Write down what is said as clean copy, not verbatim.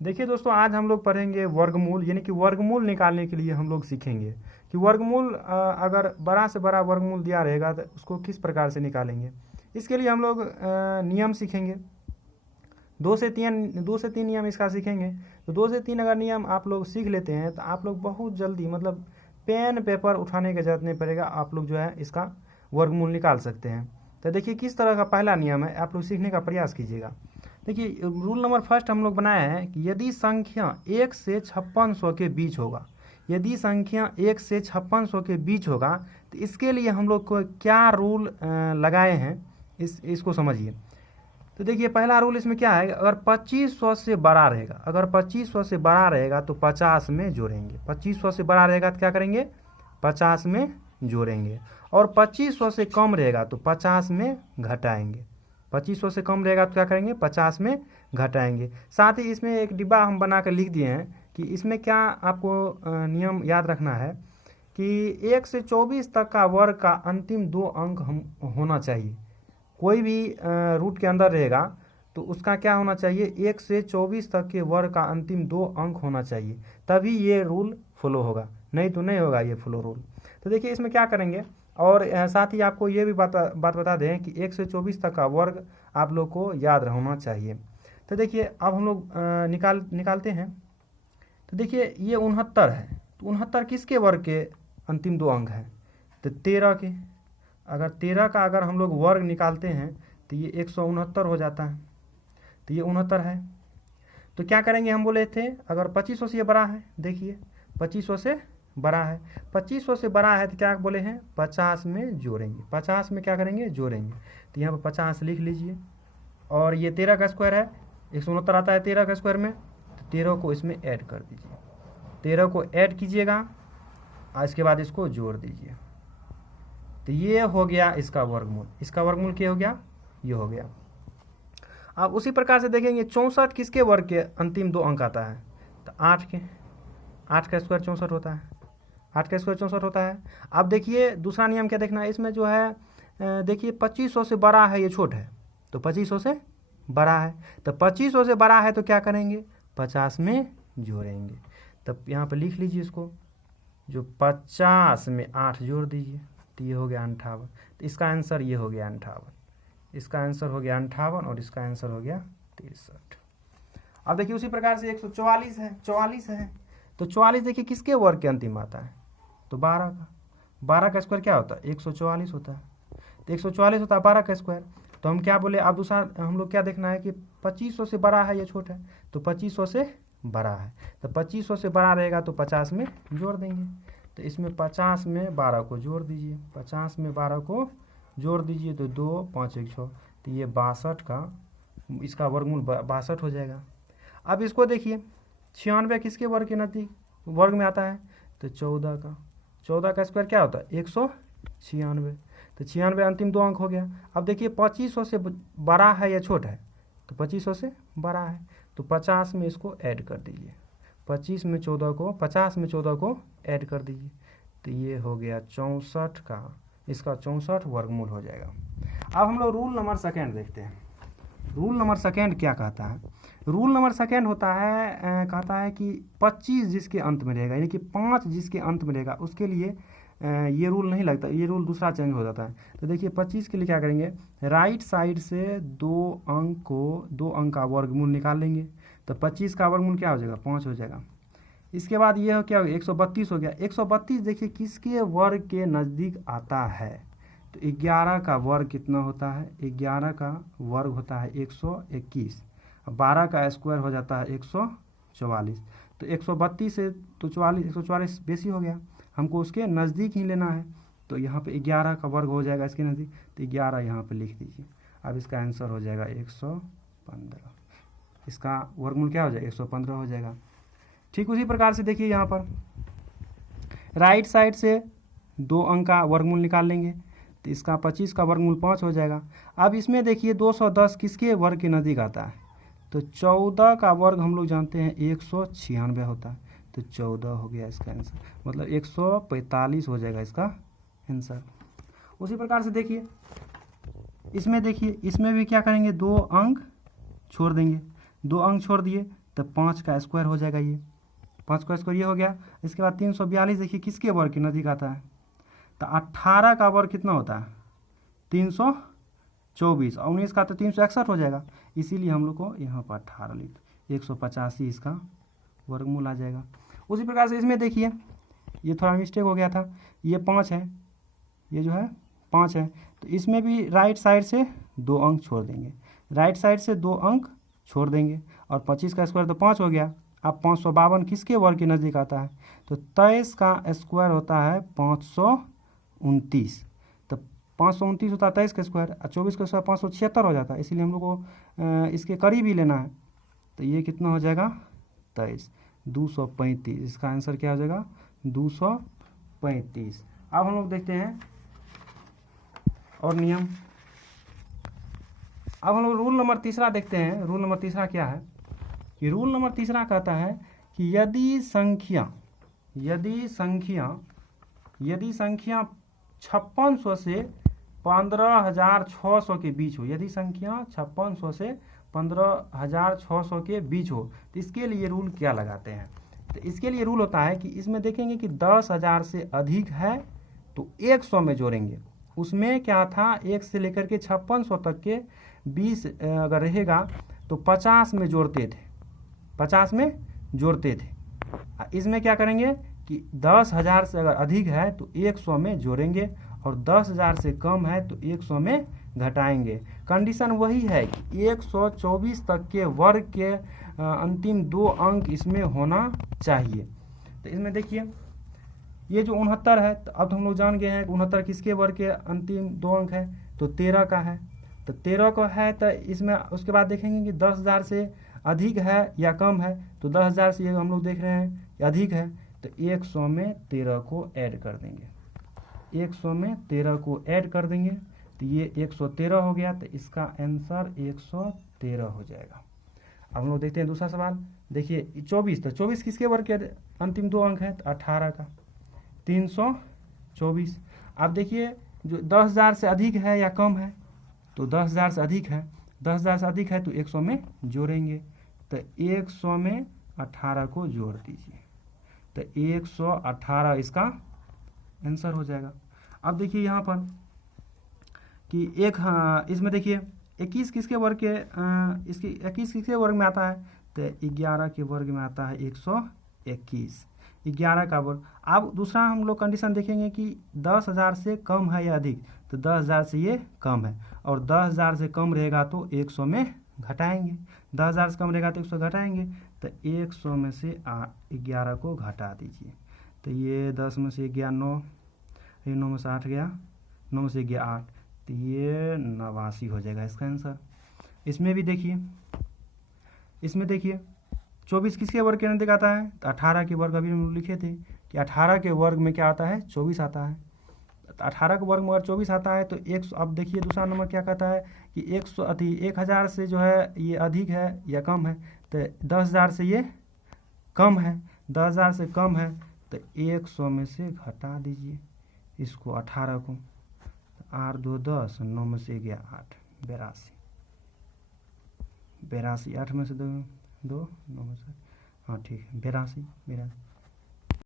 देखिए दोस्तों, आज हम लोग पढ़ेंगे वर्गमूल, यानी कि वर्गमूल निकालने के लिए हम लोग सीखेंगे कि वर्गमूल अगर बड़ा से बड़ा वर्गमूल दिया रहेगा तो उसको किस प्रकार से निकालेंगे। इसके लिए हम लोग नियम सीखेंगे। दो से तीन नियम इसका सीखेंगे। तो 2 से 3 अगर नियम आप लोग सीख लेते हैं तो आप लोग बहुत जल्दी, मतलब पेन पेपर उठाने की जरूरत नहीं पड़ेगा, आप लोग जो है इसका वर्गमूल निकाल सकते हैं। तो देखिए किस तरह का पहला नियम है, आप लोग सीखने का प्रयास कीजिएगा। देखिए रूल नंबर फर्स्ट हम लोग बनाया है कि यदि संख्या 1 से 5600 के बीच होगा, यदि संख्या 1 से 5600 के बीच होगा तो इसके लिए हम लोग को क्या रूल लगाए हैं, इसको समझिए। तो देखिए पहला रूल इसमें क्या है, अगर 2500 से बड़ा रहेगा, अगर 2500 से बड़ा रहेगा तो 50 में जोड़ेंगे। 2500 से बड़ा रहेगा तो क्या करेंगे, 50 में जोड़ेंगे। और 2500 से कम रहेगा तो 50 में घटाएंगे। 2500 से कम रहेगा तो क्या करेंगे, 50 में घटाएंगे। साथ ही इसमें एक डिब्बा हम बना कर लिख दिए हैं कि इसमें क्या आपको नियम याद रखना है कि 1 से 24 तक का वर्ग का अंतिम 2 अंक हम होना चाहिए। कोई भी रूट के अंदर रहेगा तो उसका क्या होना चाहिए, 1 से 24 तक के वर्ग का अंतिम 2 अंक होना चाहिए, तभी ये रूल फॉलो होगा, नहीं तो नहीं होगा ये फॉलो रूल। तो देखिए इसमें क्या करेंगे, और साथ ही आपको ये भी बात बता दें कि 1 से 24 तक का वर्ग आप लोग को याद होना चाहिए। तो देखिए अब हम लोग निकालते हैं। तो देखिए ये 69 है, तो 69 किसके वर्ग के अंतिम 2 अंक हैं, तो 13 के। अगर 13 का अगर हम लोग वर्ग निकालते हैं तो ये 169 हो जाता है, तो ये 69 है। तो क्या करेंगे, हम बोले थे अगर 2500 से ये बड़ा है, देखिए 2500 से बड़ा है, 2500 से बड़ा है तो क्या बोले हैं, 50 में जोड़ेंगे। 50 में क्या करेंगे, जोड़ेंगे। तो यहाँ पर 50 लिख लीजिए। और ये 13 का स्क्वायर है, 169 आता है 13 का स्क्वायर में, तो 13 को इसमें ऐड कर दीजिए। 13 को ऐड कीजिएगा और इसके बाद इसको जोड़ दीजिए। तो ये हो गया इसका वर्गमूल। इसका वर्गमूल क्या हो गया, ये हो गया। अब उसी प्रकार से देखेंगे 64 किसके वर्ग के अंतिम 2 अंक आता है, तो 8 के। 8 का स्क्वायर 64 होता है, 8 का स्क्वायर 64 होता है। अब देखिए दूसरा नियम क्या देखना है इसमें, जो है देखिए 2500 से बड़ा है, ये छोट है, तो 2500 से बड़ा है। तो 2500 से बड़ा है तो क्या करेंगे, 50 में जोड़ेंगे। तब यहाँ पर लिख लीजिए इसको, जो 50 में 8 जोड़ दीजिए, तो ये हो गया 58। तो इसका आंसर ये हो गया 58। इसका आंसर हो गया 58 और इसका आंसर हो गया 63। अब देखिए उसी प्रकार से 144 है, 44 है, तो 44 देखिए किसके वर्ग के अंतिम आता है, तो 12 का। 12 का स्क्वायर क्या होता है, 144 होता है। तो 144 होता है 12 का स्क्वायर। तो हम क्या बोले, अब दूसरा हम लोग क्या देखना है कि 2500 से बड़ा है, ये छोटा है, तो 2500 से बड़ा है। तो 2500 से बड़ा रहेगा तो 50 में जोड़ देंगे। तो इसमें 50 में 12 को जोड़ दीजिए, 50 में 12 को जोड़ दीजिए, तो 2 5 1 6, तो ये 62 का, इसका वर्गमूल 62 हो जाएगा। अब इसको देखिए 96 किसके वर्ग के नज़दीक वर्ग में आता है, तो 14 का। 14 का स्क्वायर क्या होता है, 196। तो 96 अंतिम 2 अंक हो गया। अब देखिए 2500 से बड़ा है या छोटा है, तो 2500 से बड़ा है, तो 50 में इसको ऐड कर दीजिए। 25 में 14 को, 50 में 14 को ऐड कर दीजिए, तो ये हो गया 64 का, इसका 64 वर्गमूल हो जाएगा। अब हम लोग रूल नंबर सेकेंड देखते हैं। रूल नंबर सेकेंड क्या कहता है, रूल नंबर सेकेंड होता है कहता है कि 25 जिसके अंत में रहेगा, यानी कि 5 जिसके अंत में रहेगा, उसके लिए ये रूल नहीं लगता, ये रूल दूसरा चेंज हो जाता है। तो देखिए 25 के लिए क्या करेंगे, राइट साइड से 2 अंक का वर्गमूल निकाल लेंगे। तो 25 का वर्गमूल क्या हो जाएगा, 5 हो जाएगा। इसके बाद ये हो क्या हो गया, 132 हो गया। 132 देखिए किसके वर्ग के नज़दीक आता है, तो 11 का वर्ग कितना होता है, 11 का वर्ग होता है 121। 12 का स्क्वायर हो जाता है 144। तो 132 से तो 144 बेसी हो गया, हमको उसके नज़दीक ही लेना है। तो यहाँ पे 11 का वर्ग हो जाएगा इसके नज़दीक, तो 11 यहाँ पे लिख दीजिए। अब इसका आंसर हो जाएगा 115। इसका वर्गमूल क्या हो जाएगा, 115 हो जाएगा। ठीक उसी प्रकार से देखिए यहाँ पर राइट साइड से 2 अंक का वर्गमूल निकाल लेंगे, तो इसका 25 का वर्गमूल 5 हो जाएगा। अब इसमें देखिए 210 किसके वर्ग के नज़दीक आता है, तो 14 का वर्ग हम लोग जानते हैं 196 होता है, तो 14 हो गया इसका आंसर, मतलब 145 हो जाएगा इसका आंसर। उसी प्रकार से देखिए इसमें भी क्या करेंगे, 2 अंक छोड़ देंगे। 2 अंक छोड़ दिए तो 5 का स्क्वायर हो जाएगा, ये 5 का स्क्वायर ये हो गया। इसके बाद 342 देखिए किसके वर्ग के नज़दीक आता है, तो 18 का वर्ग कितना होता है 324, और 19 का तो 361 हो जाएगा, इसीलिए हम लोग को यहाँ पर 18 लिख 185 इसका वर्गमूल आ जाएगा। उसी प्रकार से इसमें देखिए ये थोड़ा मिस्टेक हो गया था, ये 5 है, ये जो है 5 है, तो इसमें भी राइट साइड से 2 अंक छोड़ देंगे, राइट साइड से 2 अंक छोड़ देंगे, और 25 का स्क्वायर तो 5 हो गया। अब 552 किसके वर्ग के नज़दीक आता है, तो 23 का स्क्वायर होता है 529, तो 529 होता है 23 का स्क्वायर, और 24 का स्क्वायर 576 हो जाता है, इसीलिए हम लोग को इसके करीब ही लेना है। तो ये कितना हो जाएगा 23, 235, इसका आंसर क्या हो जाएगा 235। अब हम लोग देखते हैं और नियम। अब हम लोग रूल नंबर तीसरा देखते हैं। रूल नंबर तीसरा क्या है कि रूल नंबर तीसरा कहता है कि यदि संख्या 5600 से 15600 के बीच हो, यदि संख्या 5600 से 15600 के बीच हो, तो इसके लिए रूल क्या लगाते हैं। तो इसके लिए रूल होता है कि इसमें देखेंगे कि 10,000 से अधिक है तो 100 में जोड़ेंगे। उसमें क्या था 1 से लेकर के 5600 तक के 20 अगर रहेगा तो 50 में जोड़ते थे, 50 में जोड़ते थे। इसमें क्या करेंगे कि 10,000 से अगर अधिक है तो 100 में जोड़ेंगे, और 10,000 से कम है तो 100 में घटाएंगे। कंडीशन वही है कि 124 तक के वर्ग के अंतिम 2 अंक इसमें होना चाहिए। तो इसमें देखिए ये जो 69 है, तो अब हम लोग जान गए हैं कि 69 किसके वर्ग के अंतिम 2 अंक है, तो 13 का है, तो 13 का है। तो इसमें उसके बाद देखेंगे कि 10,000 से अधिक है या कम है, तो 10,000 से ये हम लोग देख रहे हैं कि अधिक है, तो 100 में 13 को ऐड कर देंगे, 100 में 13 को ऐड कर देंगे, तो ये 113 हो गया, तो इसका आंसर 113 हो जाएगा। अब हम लोग देखते हैं दूसरा सवाल। देखिए 24, तो 24 किसके वर्ग के अंतिम 2 अंक है, तो 18 का 324। अब देखिए जो 10,000 से अधिक है या कम है, तो 10,000 से अधिक है, 10,000 से अधिक है तो 100 में जोड़ेंगे, तो 100 में 18 को जोड़ दीजिए, तो 118 इसका आंसर हो जाएगा। अब देखिए यहाँ पर कि इसमें देखिए 21 किसके वर्ग के इसकी 21 किसके वर्ग में आता है, तो 11 के वर्ग में आता है 121, 11 का वर्ग। अब दूसरा हम लोग कंडीशन देखेंगे कि 10,000 से कम है या अधिक, तो 10,000 से ये कम है, और 10,000 से कम रहेगा तो 100 में घटाएंगे, 10,000 से कम रहेगा तो 100 घटाएंगे, तो 100 में से 11 को घटा दीजिए, तो ये 10 में से 11 9, ये 9 में से 8 गया, 9 में से 11 8, तो ये 89 हो जाएगा इसका आंसर। इसमें भी देखिए, इसमें देखिए 24 किसके वर्ग के नज़दीक आता है, तो 18 के वर्ग। अभी हम लिखे थे कि 18 के वर्ग में क्या आता है 24 आता है, तो 18 के वर्ग में अगर 24 आता है तो 100। अब देखिए दूसरा नंबर क्या कहता है कि 1,000 से जो है ये अधिक है या कम है, तो 10,000 से ये कम है, 10,000 से कम है तो 100 में से घटा दीजिए इसको 18 को, 8 2 10, 9 में से गया 8, 82, 8 में से 2 9 में से, हाँ ठीक है 82।